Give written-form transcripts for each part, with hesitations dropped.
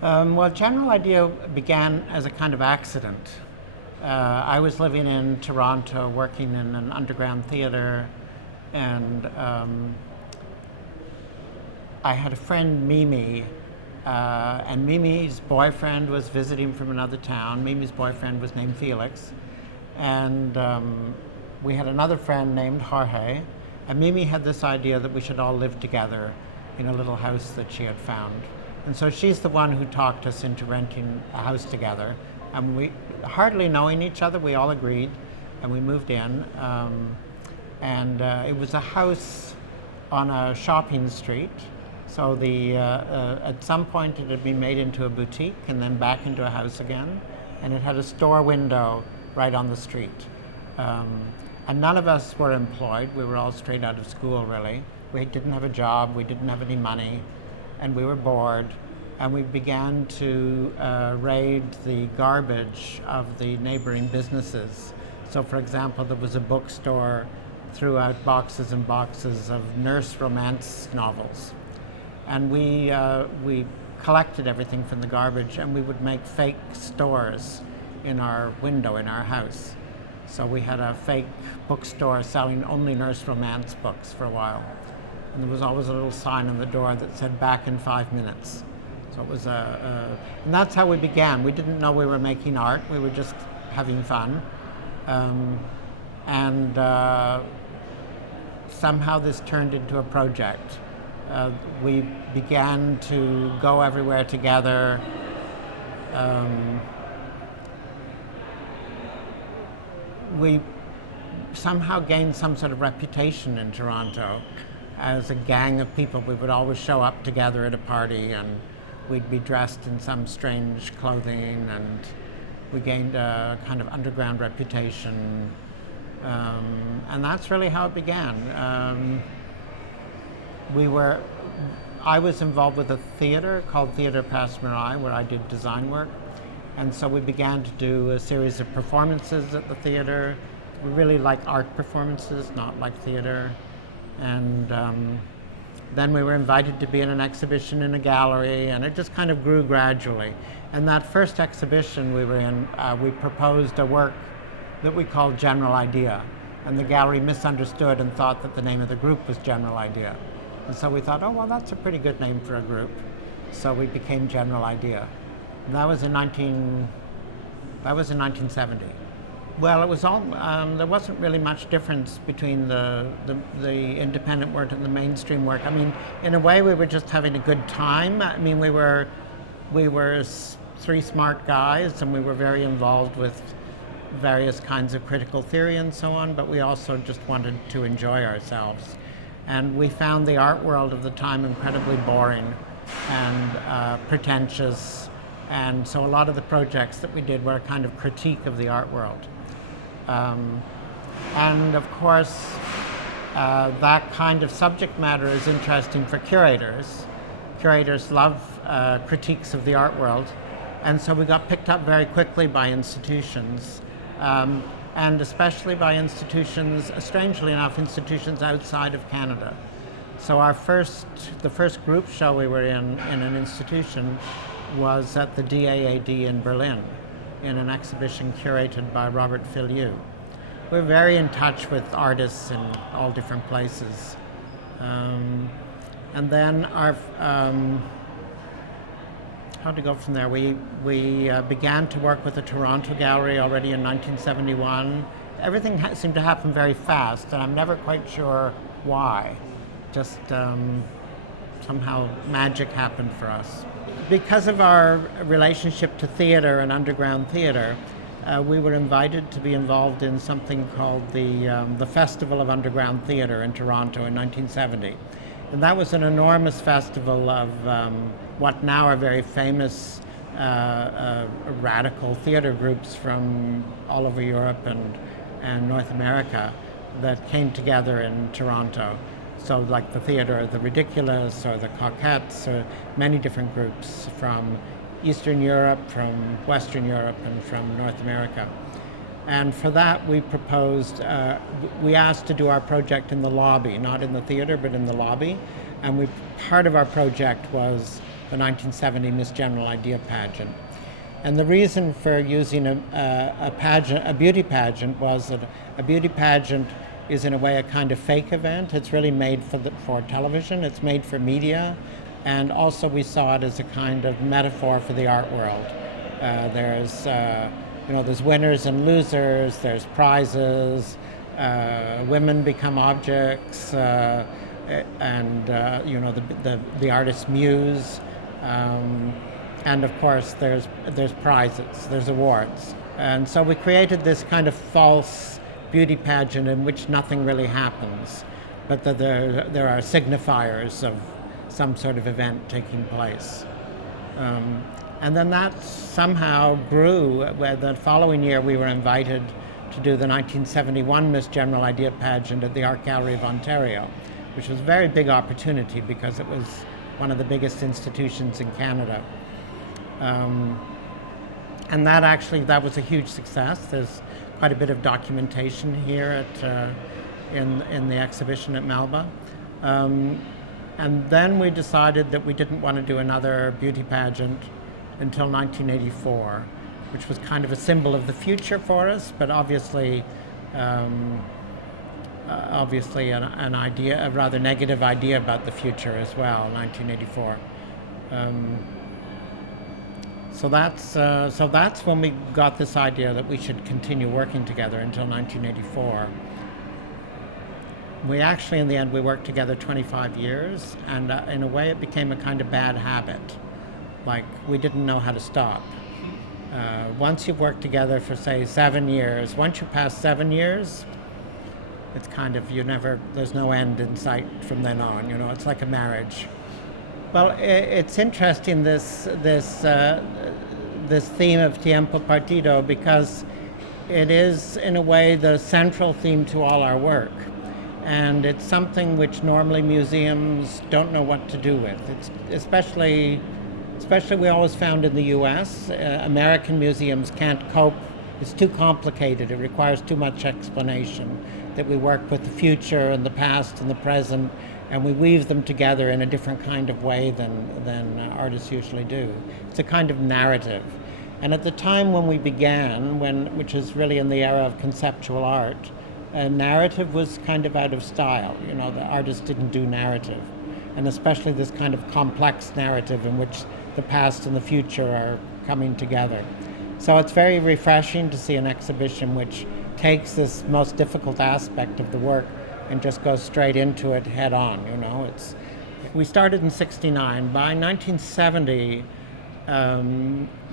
Well, General Idea began as a kind of accident. I was living in Toronto, working in an underground theater, and I had a friend, Mimi, and Mimi's boyfriend was visiting from another town. Mimi's boyfriend was named Felix, and we had another friend named Jorge, and Mimi had this idea that we should all live together in a little house that she had found. And so she's the one who talked us into renting a house together. And we, hardly knowing each other, we all agreed, and we moved in. It was a house on a shopping street. So at some point it had been made into a boutique and then back into a house again. And it had a store window right on the street. And none of us were employed. We were all straight out of school, really. We didn't have a job, we didn't have any money, and we were bored. And we began to raid the garbage of the neighboring businesses. So, for example, there was a bookstore, threw out boxes and boxes of nurse romance novels. And we collected everything from the garbage, and we would make fake stores in our window in our house. So we had a fake bookstore selling only nurse romance books for a while. And there was always a little sign on the door that said "back in 5 minutes." So it was and that's how we began. We didn't know we were making art. We were just having fun. Somehow this turned into a project. We began to go everywhere together. We somehow gained some sort of reputation in Toronto as a gang of people. We would always show up together at a party, and we'd be dressed in some strange clothing, and we gained a kind of underground reputation. And that's really how it began. I was involved with a theater called Theater Passe Muraille, where I did design work. And so we began to do a series of performances at the theater. We really like art performances, not like theater. And then we were invited to be in an exhibition in a gallery, and it just kind of grew gradually. And that first exhibition we were in, we proposed a work that we called General Idea. And the gallery misunderstood and thought that the name of the group was General Idea. And so we thought, oh, well, that's a pretty good name for a group. So we became General Idea. And that was in 1970. Well, it was all, there wasn't really much difference between the independent work and the mainstream work. I mean, in a way, we were just having a good time. I mean, we were three smart guys, and we were very involved with various kinds of critical theory and so on, but we also just wanted to enjoy ourselves. And we found the art world of the time incredibly boring and pretentious. And so a lot of the projects that we did were a kind of critique of the art world. And of course, that kind of subject matter is interesting for curators. Curators love critiques of the art world. And so we got picked up very quickly by institutions, and especially by institutions, strangely enough, institutions outside of Canada. So the first group show we were in an institution was at the DAAD in Berlin, in an exhibition curated by Robert Filliou. We're very in touch with artists in all different places. And then how to go from there? We began to work with the Toronto Gallery already in 1971. Everything seemed to happen very fast, and I'm never quite sure why. Just somehow magic happened for us. Because of our relationship to theater and underground theater, we were invited to be involved in something called the Festival of Underground Theater in Toronto in 1970. And that was an enormous festival of what now are very famous radical theater groups from all over Europe and North America that came together in Toronto. So like the Theater of the Ridiculous or the Coquettes, or many different groups from Eastern Europe, from Western Europe, and from North America. And for that we proposed, we asked to do our project in the lobby, not in the theater, but in the lobby. And part of our project was the 1970 Miss General Idea pageant. And the reason for using a beauty pageant, was that a beauty pageant is in a way a kind of fake event. It's really made for television, it's made for media, and also we saw it as a kind of metaphor for the art world. There's winners and losers, there's prizes, women become objects, and the artist's muse. And of course, there's prizes, there's awards. And so we created this kind of false beauty pageant in which nothing really happens, but that there are signifiers of some sort of event taking place. And then that somehow grew, where the following year we were invited to do the 1971 Miss General Idea pageant at the Art Gallery of Ontario, which was a very big opportunity because it was one of the biggest institutions in Canada. And that was a huge success. There's quite a bit of documentation here in the exhibition at Melba. And then we decided that we didn't want to do another beauty pageant until 1984, which was kind of a symbol of the future for us, but obviously an idea, a rather negative idea about the future as well, 1984. So that's when we got this idea that we should continue working together until 1984. We actually, in the end, we worked together 25 years, and in a way it became a kind of bad habit. Like, we didn't know how to stop. Once you've worked together for, say, 7 years, once you pass 7 years, it's kind of, there's no end in sight from then on, it's like a marriage. Well, it's interesting, this theme of Tiempo, partido, because it is, in a way, the central theme to all our work. And it's something which normally museums don't know what to do with. It's especially we always found in the US, American museums can't cope. It's too complicated. It requires too much explanation. That we work with the future and the past and the present, and we weave them together in a different kind of way than artists usually do. It's a kind of narrative. And at the time when we began, which is really in the era of conceptual art, narrative was kind of out of style. The artists didn't do narrative. And especially this kind of complex narrative in which the past and the future are coming together. So it's very refreshing to see an exhibition which takes this most difficult aspect of the work and just goes straight into it head on. We started in '69. By 1970,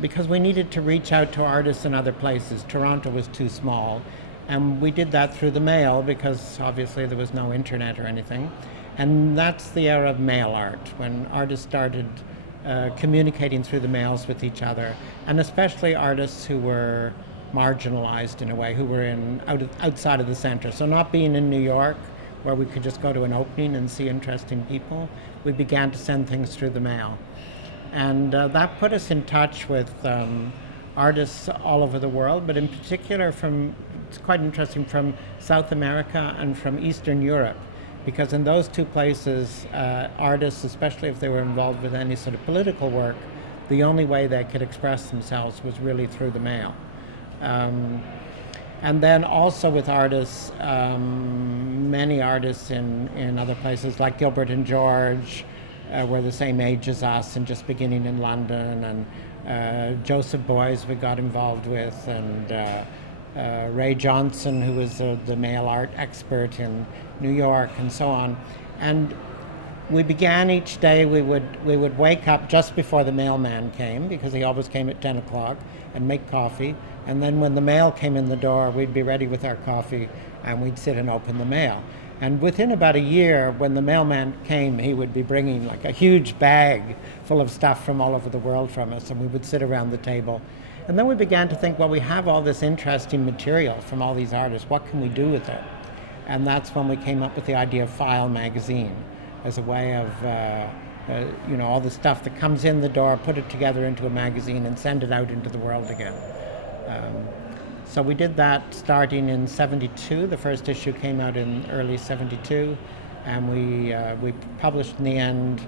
because we needed to reach out to artists in other places, Toronto was too small, and we did that through the mail because obviously there was no internet or anything. And that's the era of mail art, when artists started communicating through the mails with each other, and especially artists who were marginalized in a way, who were outside of the center. So not being in New York, where we could just go to an opening and see interesting people, we began to send things through the mail. And that put us in touch with artists all over the world, but in particular it's quite interesting, from South America and from Eastern Europe, because in those two places, artists, especially if they were involved with any sort of political work, the only way they could express themselves was really through the mail. And then also with artists, many artists in other places, like Gilbert and George, were the same age as us and just beginning in London, and Joseph Beuys we got involved with, and Ray Johnson, who was the mail art expert in New York, and so on. And we began each day, we would wake up just before the mailman came, because he always came at 10 o'clock, and make coffee. And then when the mail came in the door, we'd be ready with our coffee, and we'd sit and open the mail. And within about a year, when the mailman came, he would be bringing like a huge bag full of stuff from all over the world from us, and we would sit around the table. And then we began to think, well, we have all this interesting material from all these artists. What can we do with it? And that's when we came up with the idea of File magazine as a way of, all the stuff that comes in the door, put it together into a magazine and send it out into the world again. So we did that starting in '72. The first issue came out in early '72, and we published in the end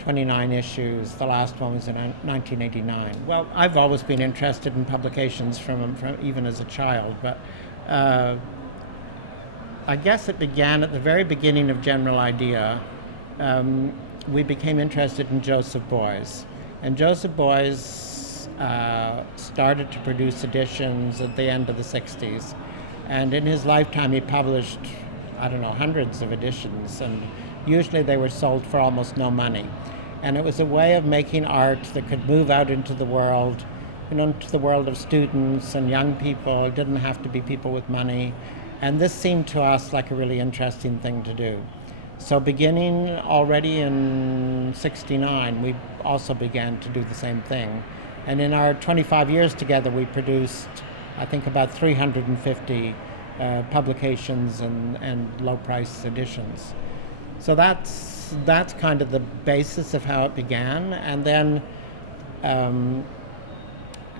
29 issues. The last one was in 1989. Well, I've always been interested in publications from even as a child, but I guess it began at the very beginning of General Idea. We became interested in Joseph Beuys. And Joseph Beuys started to produce editions at the end of the 60s. And in his lifetime, he published, I don't know, hundreds of editions. And usually they were sold for almost no money. And it was a way of making art that could move out into the world, into the world of students and young people. It didn't have to be people with money. And this seemed to us like a really interesting thing to do. So beginning already in '69, we also began to do the same thing. And in our 25 years together, we produced, I think, about 350 publications and low-price editions. So that's kind of the basis of how it began. And then, of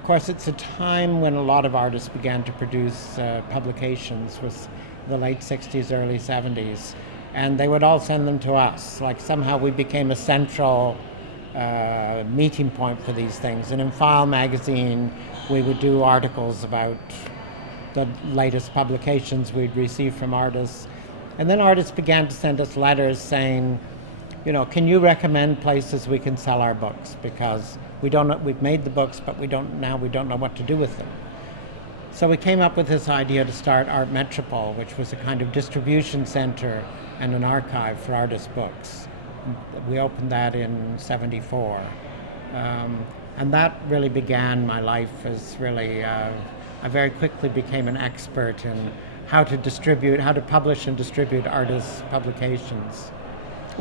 course, it's a time when a lot of artists began to produce publications, was the late 60s, early 70s. And they would all send them to us. Like somehow we became a central meeting point for these things. And in File magazine, we would do articles about the latest publications we'd receive from artists. And then artists began to send us letters saying, can you recommend places we can sell our books? Because we've made the books, but we don't know what to do with them. So we came up with this idea to start Art Metropole, which was a kind of distribution center and an archive for artists' books. We opened that in '74. And that really began my life as really, I very quickly became an expert in how to publish and distribute artists' publications.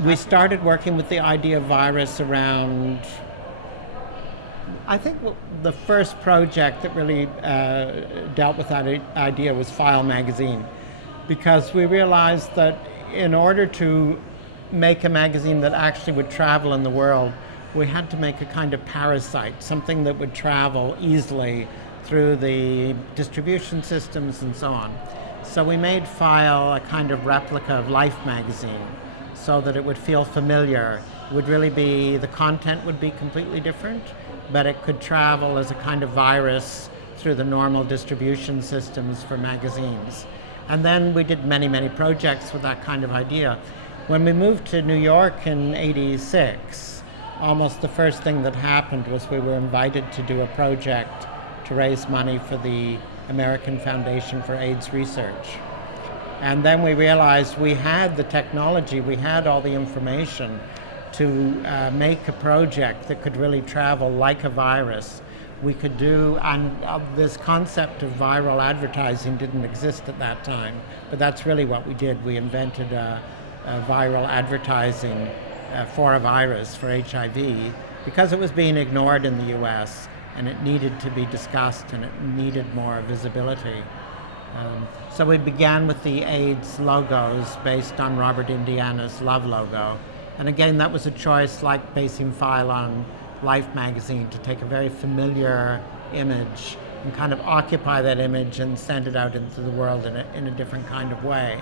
We started working with the idea virus around, I think the first project that really dealt with that idea was File magazine, because we realized that in order to make a magazine that actually would travel in the world, we had to make a kind of parasite, something that would travel easily through the distribution systems and so on. So we made File a kind of replica of Life magazine so that it would feel familiar. It would really be, the content would be completely different, but it could travel as a kind of virus through the normal distribution systems for magazines. And then we did many, many projects with that kind of idea. When we moved to New York in '86, almost the first thing that happened was we were invited to do a project to raise money for the American Foundation for AIDS Research. And then we realized we had the technology, we had all the information to make a project that could really travel like a virus. We could do, and this concept of viral advertising didn't exist at that time, but that's really what we did. We invented a viral advertising for a virus, for HIV, because it was being ignored in the US and it needed to be discussed and it needed more visibility. So we began with the AIDS logos based on Robert Indiana's Love logo. And again, that was a choice, like basing File on Life magazine, to take a very familiar image and kind of occupy that image and send it out into the world in a different kind of way.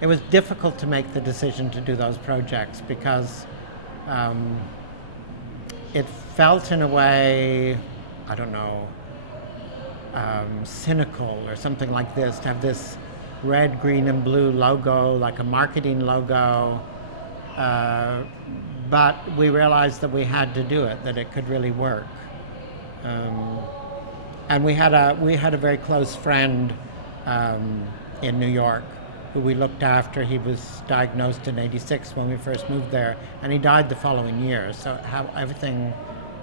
It was difficult to make the decision to do those projects because it felt in a way, I don't know, cynical or something like this, to have this red, green, and blue logo, like a marketing logo. But we realized that we had to do it, that it could really work. And we had a very close friend in New York who we looked after. He was diagnosed in '86 when we first moved there, and he died the following year. So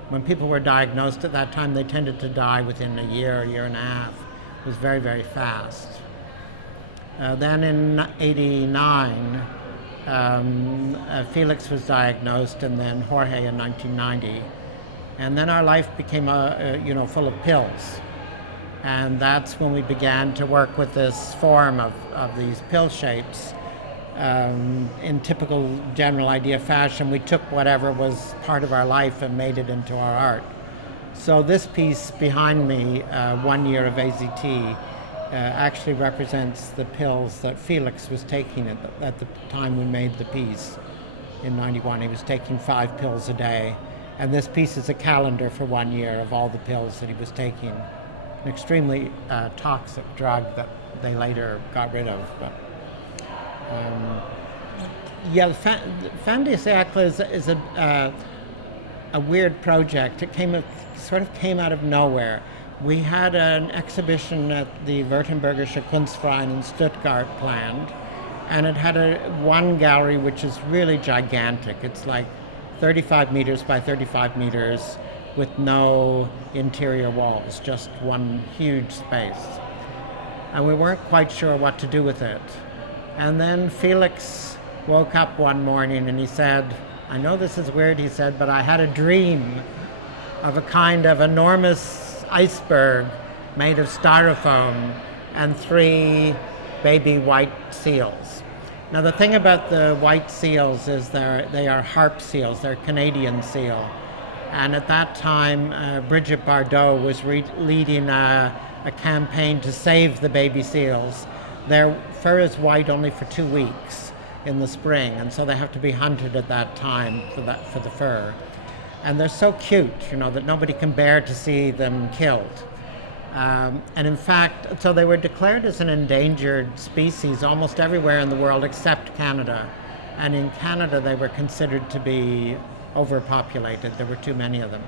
when people were diagnosed at that time, they tended to die within a year and a half. It was very, very fast. Then in '89, Felix was diagnosed, and then Jorge in 1990. And then our life became full of pills. And that's when we began to work with this form of these pill shapes. In typical General Idea fashion, we took whatever was part of our life and made it into our art. So this piece behind me, 1 year of AZT, actually represents the pills that Felix was taking at the time we made the piece. in 91. He was taking 5 pills a day. And this piece is a calendar for 1 year of all the pills that he was taking. An extremely toxic drug that they later got rid of. But, Fin de Siècle is a weird project. It sort of came out of nowhere. We had an exhibition at the Württembergische Kunstverein in Stuttgart planned, and it had one gallery which is really gigantic. It's like 35 meters by 35 meters with no interior walls, just one huge space. And we weren't quite sure what to do with it. And then Felix woke up one morning and he said, I know this is weird, he said, but I had a dream of a kind of enormous iceberg made of styrofoam and 3 baby white seals. Now the thing about the white seals is they are harp seals, they're Canadian seal. And at that time, Brigitte Bardot was leading a campaign to save the baby seals. Their fur is white only for 2 weeks in the spring, and so they have to be hunted at that time for the fur. And they're so cute, that nobody can bear to see them killed. And in fact, so they were declared as an endangered species almost everywhere in the world except Canada. And in Canada, they were considered to be overpopulated. There were too many of them.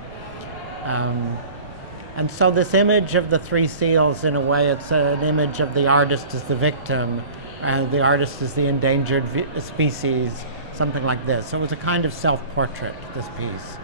And so this image of the 3 seals, in a way, it's an image of the artist as the victim, and the artist as the endangered species, something like this. So it was a kind of self-portrait, this piece.